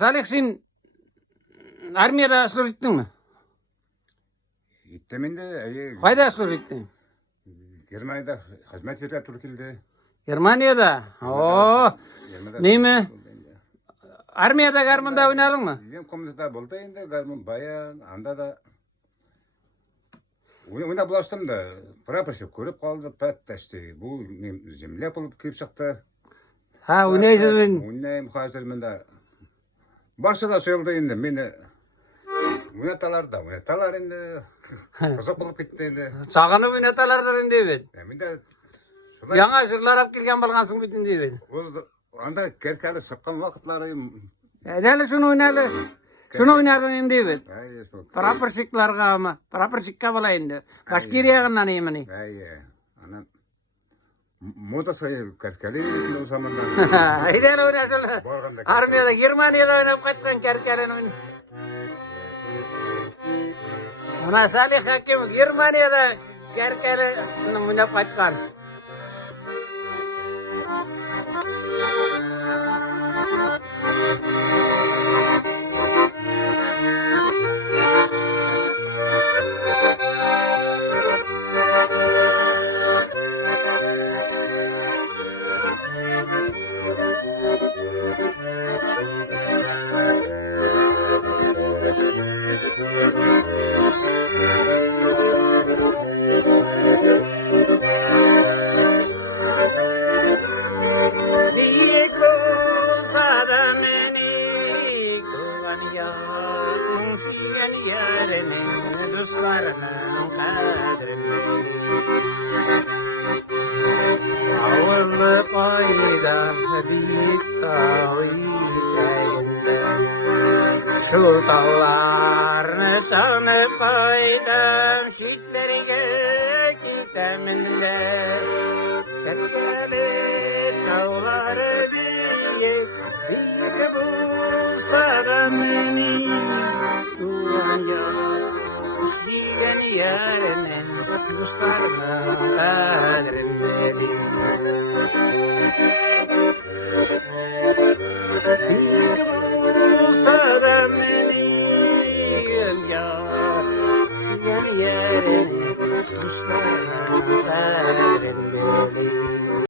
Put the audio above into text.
Salih sen armiyada asıl gittin mi? Gittim endi. Kayda asıl gittin? Germaniyada hizmet verip Türkiye'de. Germaniyada. Oo. Neymi? Armiyada garmında oynadın mı? Yem komutada buldu endi garmın bayan anda da oyuna bulaştım da praporsuk görüp kaldı patlaştı. Bu zemle bulup kirip çıktı. Ha oynaysız ben. Oynayım hazır mende. Başta söyledi endi meni oynatalar endi. Kızık bulup gitti endi. Sağanı oynatalardır indi ben. Mende Yana jırlar ap kelgen balgansın bitin deyip. anda kerkeli sıkkın vakitleri. Deli şunu oynalı. Şunu oynardın indi ben. Ay sok. Praporsiklarga ama. Praporsikka bala indi. Başka yere yağından iyimini. Ay anan moda sayı kerkeli o zamanlar. Haydi oynasın. Armiyada Germaniyada oynayıp kaçtan kerkelen oynayıp. Ana Salih Hakim Germaniyada kerkelen oynayıp kaçkan. Şu dağlarını sanıp koydum, şitlerine kiteminde. Kerkeli dağları büyük bulsa da beni duaya. Diyen yerinin kuşlarının kadrim benim. Büyük bulsa da beni ya. Diyen yerinin kuşlarının kadrim